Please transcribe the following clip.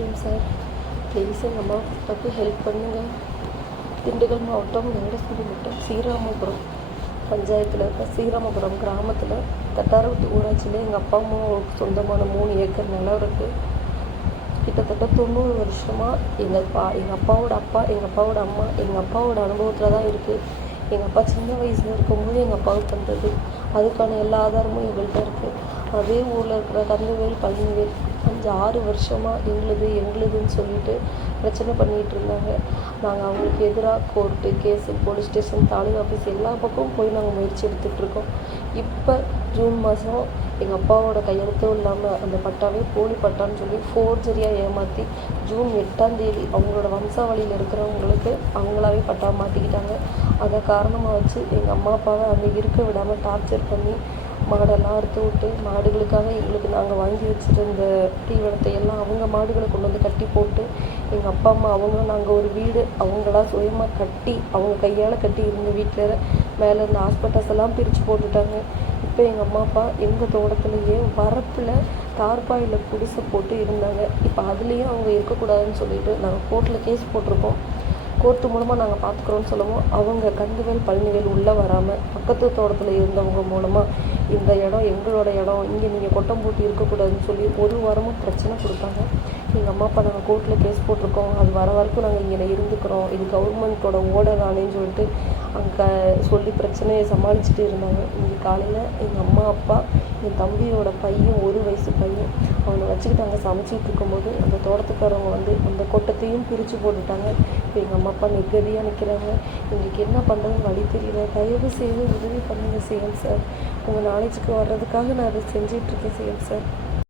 CM sir, please எங்கள் அம்மாவுக்கு help பண்ணுங்கள். திண்டுக்கல் மாவட்டம் வேடசூரி வட்டம் ஸ்ரீராமபுரம் பஞ்சாயத்தில் இருக்க ஸ்ரீராமபுரம் கிராமத்தில் தட்டாரவட்டி ஊராட்சியில் எங்கள் அப்பா அம்மாவுக்கு சொந்தமான 3 ஏக்கர் நிலம் இருக்குது. கிட்டத்தட்ட 90 வருஷமாக எங்கள் அப்பாவோட அப்பா, எங்கள் அப்பாவோட அம்மா, எங்கள் அப்பாவோட அனுபவத்தில் தான் இருக்குது. எங்கள் அப்பா சின்ன வயசில் இருக்கும்போது எங்கள் அப்பாவுக்கு பண்ணுறது, அதுக்கான எல்லா ஆதாரமும் எங்கள்கிட்ட இருக்குது. அதே ஊரில் இருக்கிற கந்தவேல், பழனிவேல் 5-6 வருஷமாக எங்களுதுன்னு சொல்லிட்டு பிரச்சனை பண்ணிகிட்டு இருந்தாங்க. நாங்கள் அவங்களுக்கு எதிராக court case, police station, taluka office எல்லா பக்கமும் போய் நாங்கள் முயற்சி எடுத்துகிட்ருக்கோம். இப்போ ஜூன் மாதம் எங்கள் அப்பாவோட கையெழுத்தும் இல்லாமல் அந்த பட்டாவே போலி பட்டான்னு சொல்லி ஃபோர்ஜரியாக ஏமாற்றி ஜூன் 8ஆம் தேதி அவங்களோட வம்சாவளியில் இருக்கிறவங்களுக்கு அவங்களாவே பட்டா மாற்றிக்கிட்டாங்க. அதை காரணமாக வச்சு எங்கள் அம்மா அப்பாவை அங்கே இருக்க விடாமல் டார்ச்சர் பண்ணி மாடெல்லாம் அறுத்து விட்டு மாடுகளுக்காக எங்களுக்கு நாங்கள் வாங்கி வச்சுருந்த தீவனத்தை எல்லாம் அவங்க மாடுகளை கொண்டு வந்து கட்டி போட்டு எங்கள் அப்பா அம்மா அவங்களும் நாங்கள் ஒரு வீடு அவங்களா சுயமாக கட்டி அவங்க கையால் கட்டி இருந்த வீட்டில் மேலே இருந்த ஹாஸ்பிட்டல்ஸ் எல்லாம் பிரித்து போட்டுட்டாங்க. இப்போ எங்கள் அம்மா அப்பா எங்கள் தோட்டத்துலேயே வரப்பில் தார்பாயில் குடிசை போட்டு இருந்தாங்க. இப்போ அதுலேயும் அவங்க இருக்கக்கூடாதுன்னு சொல்லிட்டு நாங்கள் கோர்ட்டில் கேஸ் போட்டிருக்கோம். கோர்ட்டு மூலமாக நாங்கள் பார்த்துக்குறோன்னு சொல்லவும் அவங்க கந்தவேல், பழனிவேல் உள்ளே வராமல் பக்கத்து தோட்டத்தில் இருந்தவங்க மூலமாக இந்த இடம் எங்களோட இடம், இங்கே நீங்கள் கொட்டம் போட்டு இருக்கக்கூடாதுன்னு சொல்லி ஒரு வாரமும் பிரச்சனை கொடுத்தாங்க. எங்கள் அம்மா அப்பா நாங்கள் கோர்ட்டில் கேஸ் போட்டிருக்கோம், அது வர வரைக்கும் நாங்கள் இங்கே இருந்துக்கிறோம், இது கவர்மெண்ட்டோட ஓடர் ஆனேன்னு சொல்லிட்டு அங்கே சொல்லி பிரச்சனையை சமாளிச்சுட்டு இருந்தாங்க. இன்றைக்கி காலையில் எங்கள் அம்மா அப்பா என் தம்பியோட பையன் 1 வயசு பையன் அவனை வச்சுக்கிட்டு அங்கே சமைச்சிட்டு இருக்கும்போது அந்த தோட்டத்துக்காரவங்க வந்து அந்த கொட்டத்தையும் பிரித்து போட்டுட்டாங்க. இப்போ எங்கள் அம்மா அப்பா நிர்கதியாக நிற்கிறாங்க. இன்றைக்கி என்ன பண்ணுறதுன்னு வழி தெரியல. தயவு செய்து உதவி பண்ணுங்கள் சிஎம் சார். உங்கள் நாலேஜுக்கு வர்றதுக்காக நான் அதை செஞ்சிட்ருக்கேன் சிஎம் சார்.